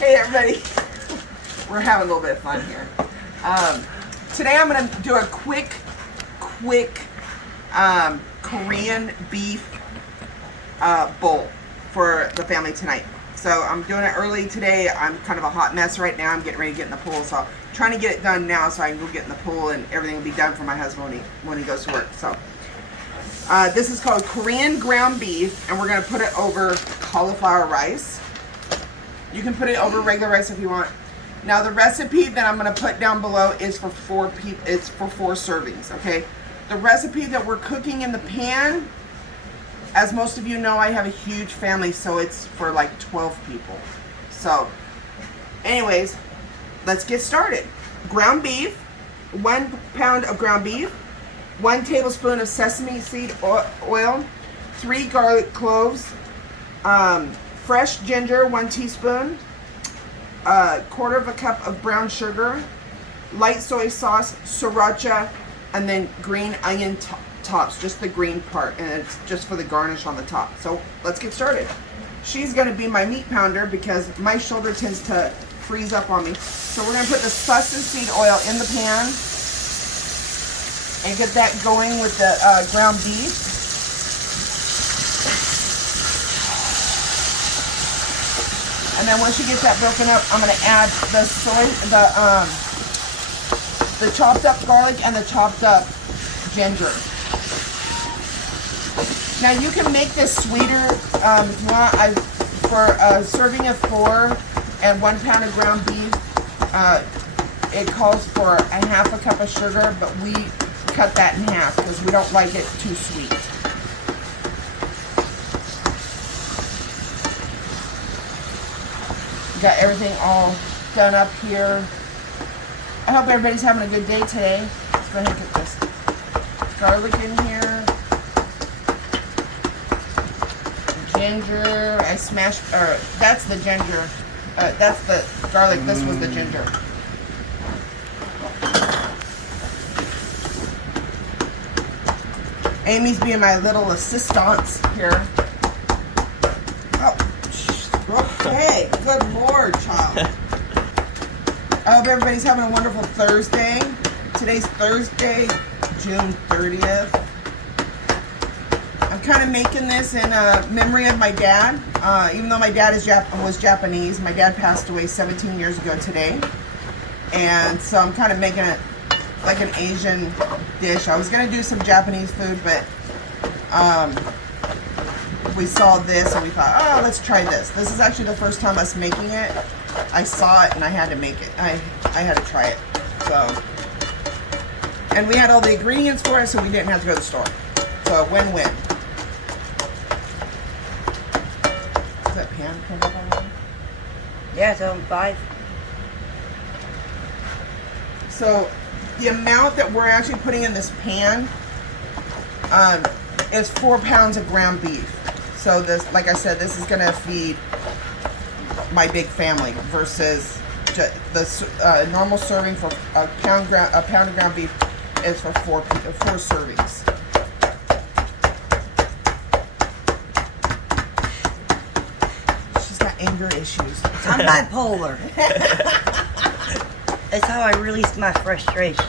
Hey everybody, we're having a little bit of fun here. Today I'm going to do a quick Korean beef bowl for the family tonight. So I'm doing it early today. I'm kind of a hot mess right now. I'm getting ready to get in the pool, so I'm trying to get it done now so I can go get in the pool and everything will be done for my husband when he goes to work. So this is called Korean ground beef, and we're going to put it over cauliflower rice. You can put it over regular rice if you want. Now the recipe that I'm going to put down below is for 4 people. It's for 4 servings, okay? The recipe that we're cooking in the pan, as most of you know, I have a huge family, so it's for like 12 people. So, anyways, let's get started. Ground beef, 1 pound of ground beef, 1 tablespoon of sesame seed oil, 3 garlic cloves, fresh ginger, 1 teaspoon, 1/4 cup of brown sugar, light soy sauce, sriracha, and then green onion tops, just the green part, and it's just for the garnish on the top. So let's get started. She's going to be my meat pounder because my shoulder tends to freeze up on me. So we're going to put the sesame seed oil in the pan and get that going with the ground beef. And then once you get that broken up, I'm going to add the chopped up garlic and the chopped up ginger. Now you can make this sweeter if you want. For a serving of 4 and 1 pound of ground beef, it calls for 1/2 cup of sugar, but we cut that in half because we don't like it too sweet. Got everything all done up here. I hope everybody's having a good day today. Let's go ahead and get this garlic in here. Ginger, I smashed, or that's the ginger. That's the garlic, this was the ginger. Amy's being my little assistance here. Oh, okay, good Lord, child. I hope everybody's having a wonderful Thursday. Today's Thursday, June 30th. I'm kind of making this in memory of my dad. Even though my dad was Japanese, my dad passed away 17 years ago today. And so I'm kind of making it like an Asian dish. I was going to do some Japanese food, but we saw this and we thought, oh, let's try this. This is actually the first time us making it. I saw it and I had to make it. I had to try it. So, and we had all the ingredients for it, so we didn't have to go to the store. So win-win. Is that pan turned up already? Yeah, it's on 5. So the amount that we're actually putting in this pan is 4 pounds of ground beef. So this, like I said, this is going to feed my big family versus the normal serving for a pound of ground beef is for 4 servings. She's got anger issues. I'm bipolar. That's how I release my frustration.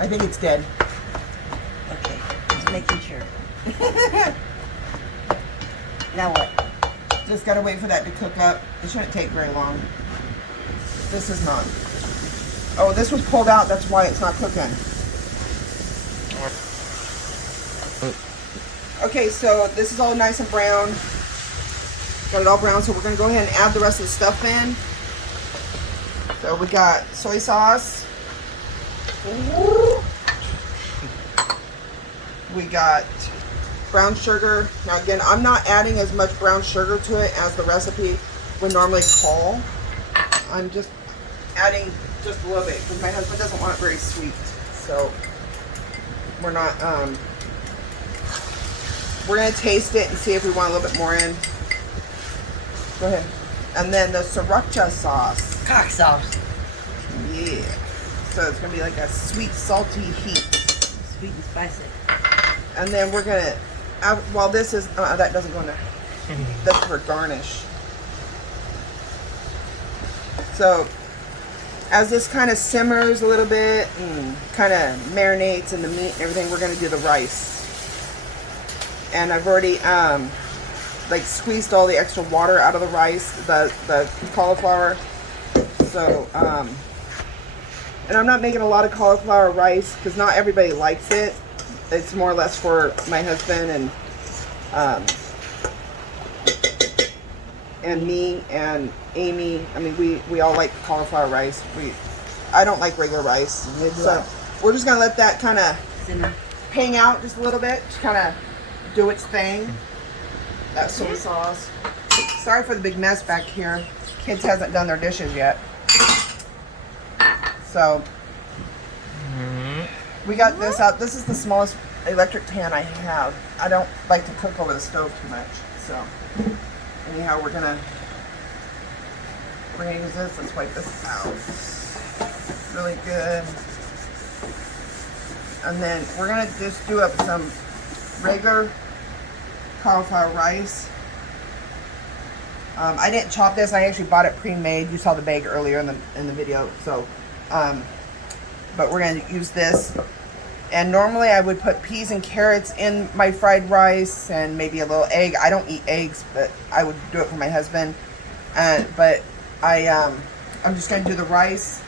I think it's dead. Okay, just making sure. Now what? Just gotta wait for that to cook up. It shouldn't take very long. This is not. Oh, this was pulled out. That's why it's not cooking. Okay, so this is all nice and brown. Got it all brown, so we're gonna go ahead and add the rest of the stuff in. So we got soy sauce. We got brown sugar. Now again, I'm not adding as much brown sugar to it as the recipe would normally call. I'm just adding just a little bit because my husband doesn't want it very sweet. So we're not, we're gonna taste it and see if we want a little bit more in. Go ahead. And then the sriracha sauce. Cock sauce. Yeah. So it's gonna be like a sweet, salty heat. Sweet and spicy. And then we're gonna while this is, that doesn't go in there. That's for garnish. So, as this kind of simmers a little bit and kind of marinates in the meat and everything, we're going to do the rice. And I've already like squeezed all the extra water out of the rice, the cauliflower. So, and I'm not making a lot of cauliflower rice because not everybody likes it. It's more or less for my husband and me and Amy. I mean, we all like cauliflower rice. I don't like regular rice. So we're just gonna let that kind of hang out just a little bit, just kind of do its thing. That soy sauce. Sorry for the big mess back here. Kids hasn't done their dishes yet. So we got this out. This is the smallest electric pan I have. I don't like to cook over the stove too much. So anyhow, we're gonna use this. Let's wipe this out. Really good. And then we're gonna just do up some regular cauliflower rice. I didn't chop this. I actually bought it pre-made. You saw the bag earlier in the video. So, but we're gonna use this. And normally I would put peas and carrots in my fried rice and maybe a little egg. I don't eat eggs, but I would do it for my husband. But I'm just gonna do the rice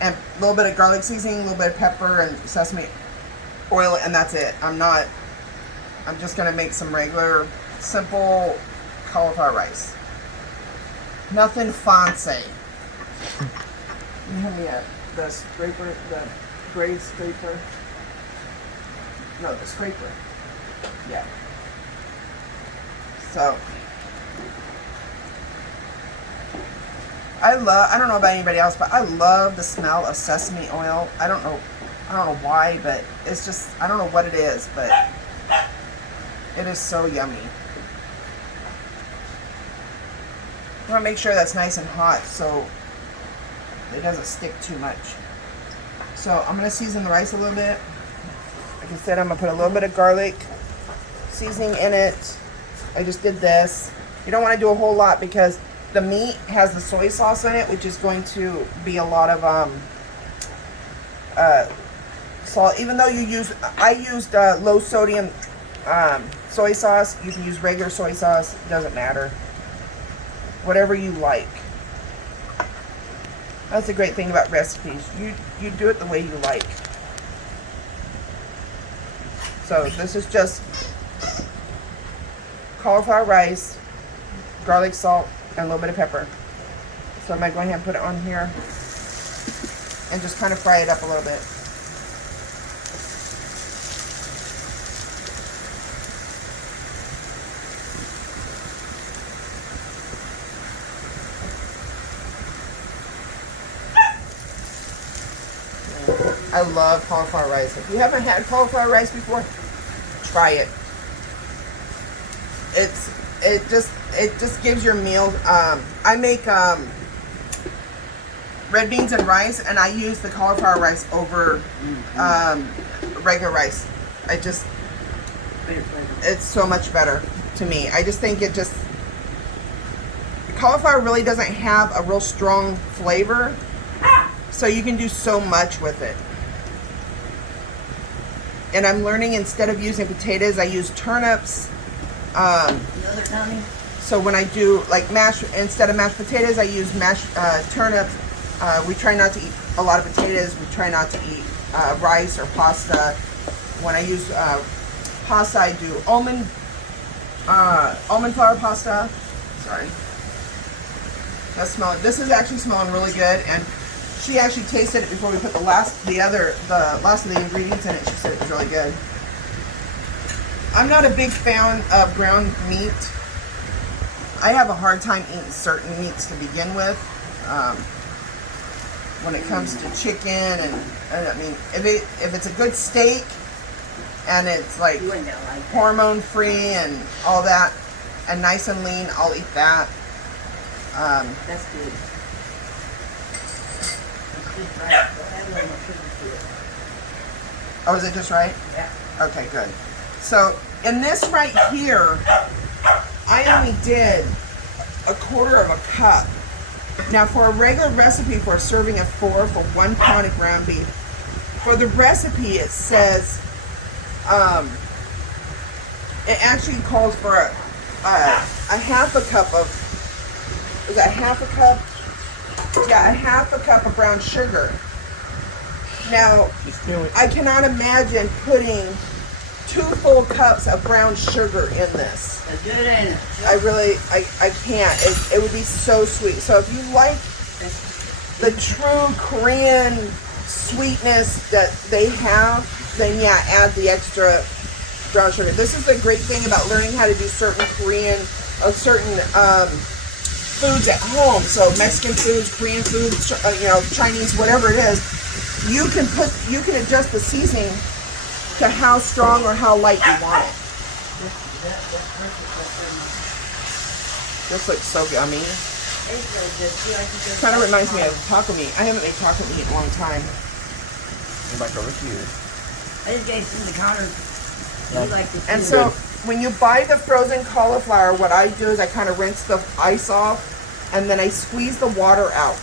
and a little bit of garlic seasoning, a little bit of pepper and sesame oil, and that's it. I'm just gonna make some regular, simple cauliflower rice. Nothing fancy. You hand me the scraper, the gray scraper. No, the scraper. Yeah. So I don't know about anybody else, but I love the smell of sesame oil. I don't know why, but it's just, I don't know what it is, but it is so yummy. I want to make sure that's nice and hot so it doesn't stick too much. So I'm going to season the rice a little bit. Like I said, I'm going to put a little bit of garlic seasoning in it. I just did this. You don't want to do a whole lot because the meat has the soy sauce in it, which is going to be a lot of salt. Even though I used low sodium soy sauce. You can use regular soy sauce. It doesn't matter. Whatever you like. That's the great thing about recipes. You do it the way you like. So this is just cauliflower rice, garlic, salt, and a little bit of pepper. So I'm going to go ahead and put it on here and just kind of fry it up a little bit. I love cauliflower rice. If you haven't had cauliflower rice before, try it. It just gives your meal. I make red beans and rice, and I use the cauliflower rice over regular rice. It's so much better to me. I just think cauliflower really doesn't have a real strong flavor, so you can do so much with it. And I'm learning, instead of using potatoes, I use turnips. So when I do like instead of mashed potatoes, I use mashed turnips. We try not to eat a lot of potatoes. We try not to eat rice or pasta. When I use pasta, I do almond flour pasta. Sorry. This is actually smelling really good, and she actually tasted it before we put the last of the ingredients in it. She said it was really good. I'm not a big fan of ground meat. I have a hard time eating certain meats to begin with. When it comes to chicken, and I mean, if it's a good steak and it's like hormone free and all that, and nice and lean, I'll eat that. That's good. Right. Oh, is it just right? Yeah. Okay, good. So And this right here, I only did 1/4 cup. Now for a regular recipe for a serving of 4 for 1 pound of ground beef, for the recipe it says, it actually calls for a 1/2 cup of, is that 1/2 cup? Yeah, 1/2 cup of brown sugar. Now, I cannot imagine putting 2 full cups of brown sugar in this. That's good, ain't it? I can't. It would be so sweet. So if you like the true Korean sweetness that they have, then yeah, add the extra brown sugar. This is the great thing about learning how to do certain Korean, certain foods at home. So Mexican foods, Korean foods, Chinese, whatever it is. You can adjust the seasoning to how strong or how light you want it. This looks so yummy. Kind of reminds me of taco meat. I haven't made taco meat in a long time. Back over here. I just gave some of the counter. And so when you buy the frozen cauliflower, what I do is I kind of rinse the ice off and then I squeeze the water out.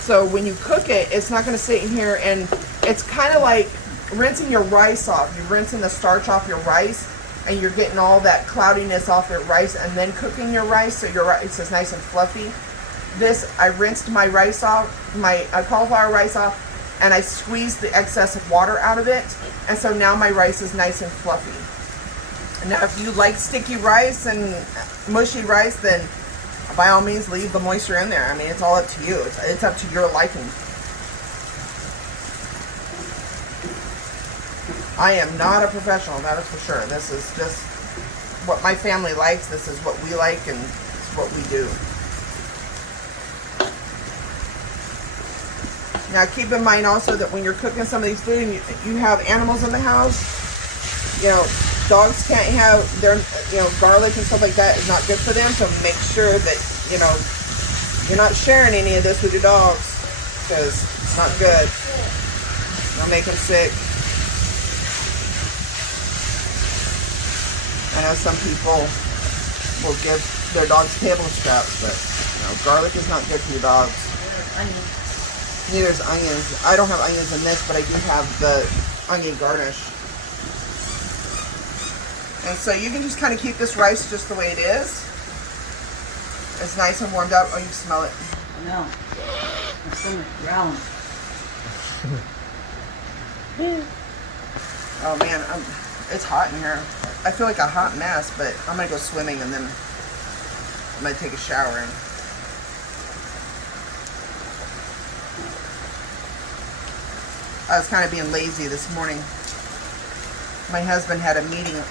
So when you cook it, it's not going to sit in here, and it's kind of like rinsing your rice off. You're rinsing the starch off your rice, and you're getting all that cloudiness off your rice, and then cooking your rice so your rice is nice and fluffy. This, I rinsed my rice off, my cauliflower rice off, and I squeezed the excess of water out of it, and so now my rice is nice and fluffy. Now if you like sticky rice and mushy rice, then by all means leave the moisture in there. I mean, it's all up to you. It's up to your liking. I am not a professional, that is for sure. This is just what my family likes. This is what we like, and it's what we do. Now keep in mind also that when you're cooking some of these food and you have animals in the house, dogs can't have their, garlic and stuff like that is not good for them. So make sure that, you're not sharing any of this with your dogs, because it's not good. It'll make them sick. I know some people will give their dogs table scraps, but garlic is not good for your dogs. Neither is onions. I don't have onions in this, but I do have the onion garnish. And so you can just kind of keep this rice just the way it is. It's nice and warmed up. Oh, you smell it. I know. My stomach's growling. Oh man, it's hot in here. I feel like a hot mess, but I'm gonna go swimming and then I'm gonna take a shower. And I was kind of being lazy this morning. My husband had a meeting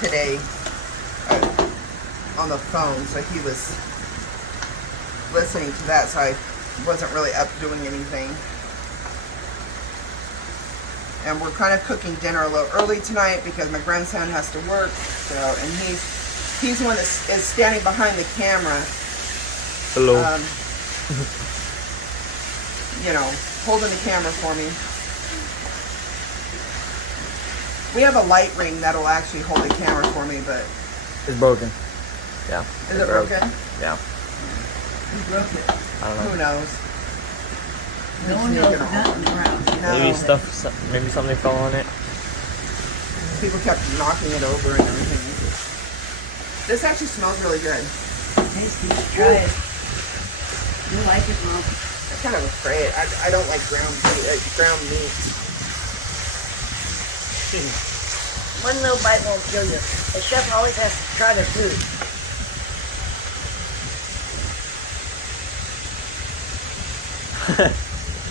today on the phone, so he was listening to that, so I wasn't really up doing anything. And we're kind of cooking dinner a little early tonight because my grandson has to work, and he's the one that is standing behind the camera. Hello. Holding the camera for me. We have a light ring that'll actually hold the camera for me, but It's broken. Yeah. is it broken? Yeah. Who broke it? I don't know. Who knows? No one knows nothing around. No. Maybe something fell on it. People kept knocking it over and everything. This actually smells really good. Tasty. Try it. You like it, Mom? I'm kind of afraid. I don't like ground meat. One little bite won't kill you. A chef always has to try their food.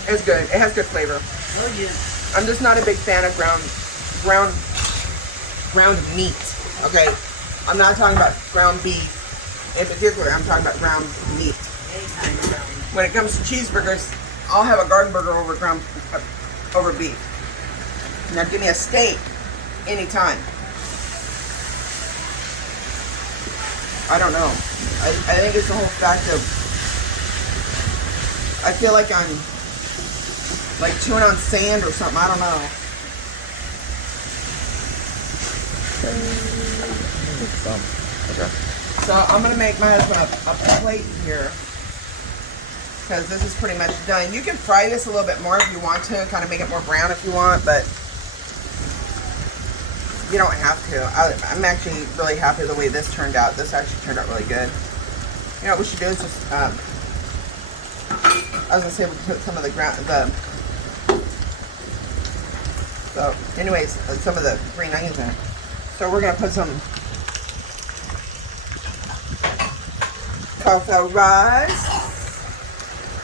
It's good. It has good flavor. Oh, yeah. I'm just not a big fan of ground meat. Okay, I'm not talking about ground beef in particular. I'm talking about ground meat. When it comes to cheeseburgers, I'll have a garden burger over beef. Now give me a steak anytime. I don't know. I think it's the whole fact of, I feel like I'm like chewing on sand or something. I don't know. Some. Okay. So I'm gonna make my husband a plate here because this is pretty much done. You can fry this a little bit more if you want to, kind of make it more brown if you want, but you don't have to. I'm actually really happy the way this turned out. This actually turned out really good. You know what we should do is just, I was gonna say we put some of the some of the green onions in it. So we're gonna put some cauliflower rice.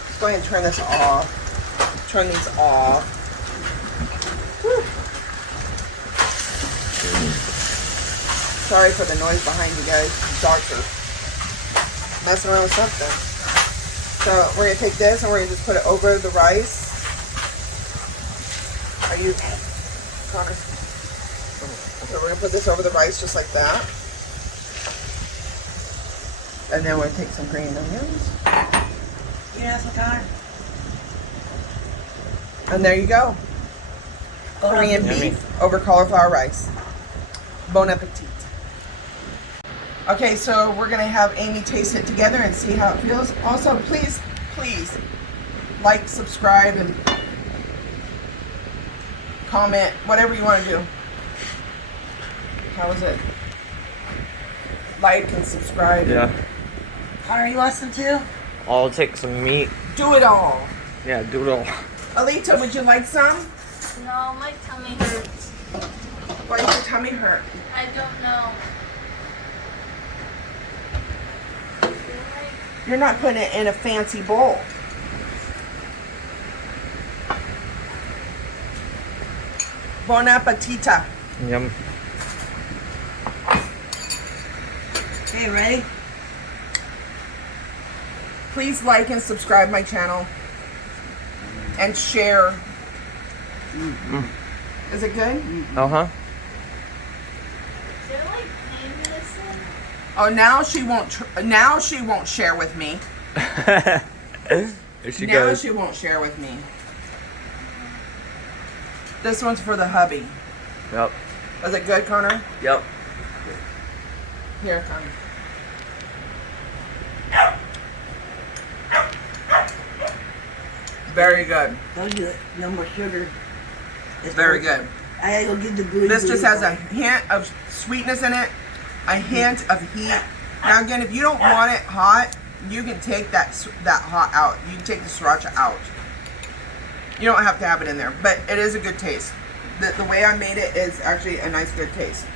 Let's go ahead and turn this off. Turn these off. Whew. Sorry for the noise behind you guys. Dogs are messing around with something. So we're gonna take this and we're gonna just put it over the rice. Are you, Connor? So we're gonna put this over the rice just like that. And then we're gonna take some green onions. You have some, Connor? And there you go. Korean Yummy. beef over cauliflower rice. Bon appetit. Okay, so we're gonna have Amy taste it together and see how it feels. Also, please like, subscribe, and comment, whatever you want to do. How was it? Like and subscribe. Yeah. Connor, you want some too? I'll take some meat. Do it all. Yeah, do it all. Alita, would you like some? No, my tummy hurts. Why does your tummy hurt? I don't know. You're not putting it in a fancy bowl. Bon appetita. Yum. Okay, ready? Please like and subscribe my channel. And share. Is it good? Uh-huh. Is there like pain medicine? Oh, now she won't. Now she won't share with me. There she Now goes. she won't share with me. This one's for the hubby. Yep. Was it good, Connor? Yep. Here, Connor. Very good. Don't do it. No more sugar. It's Very good. I gotta go get the glue. This just has a hint of sweetness in it, a hint of heat. Now again, if you don't want it hot, you can take that hot out. You can take the sriracha out. You don't have to have it in there, but it is a good taste. The way I made it is actually a nice, good taste,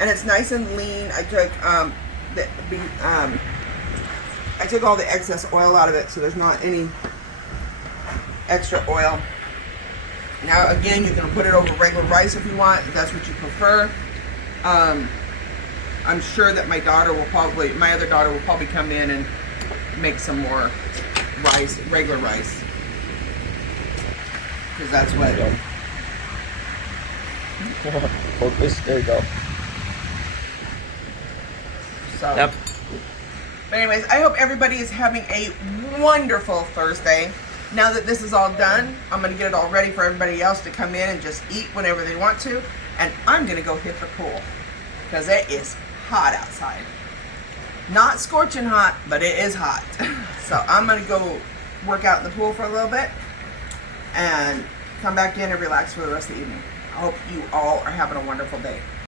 and it's nice and lean. I took all the excess oil out of it, so there's not any extra oil. Now again, you can put it over regular rice if you want, if that's what you prefer. I'm sure that my other daughter will probably come in and make some more rice, regular rice. Because that's what. Focus. There you go. So. Yep. But anyways, I hope everybody is having a wonderful Thursday. Now that this is all done, I'm going to get it all ready for everybody else to come in and just eat whenever they want to. And I'm going to go hit the pool. Because it is hot outside. Not scorching hot, but it is hot. So I'm going to go work out in the pool for a little bit. And come back in and relax for the rest of the evening. I hope you all are having a wonderful day.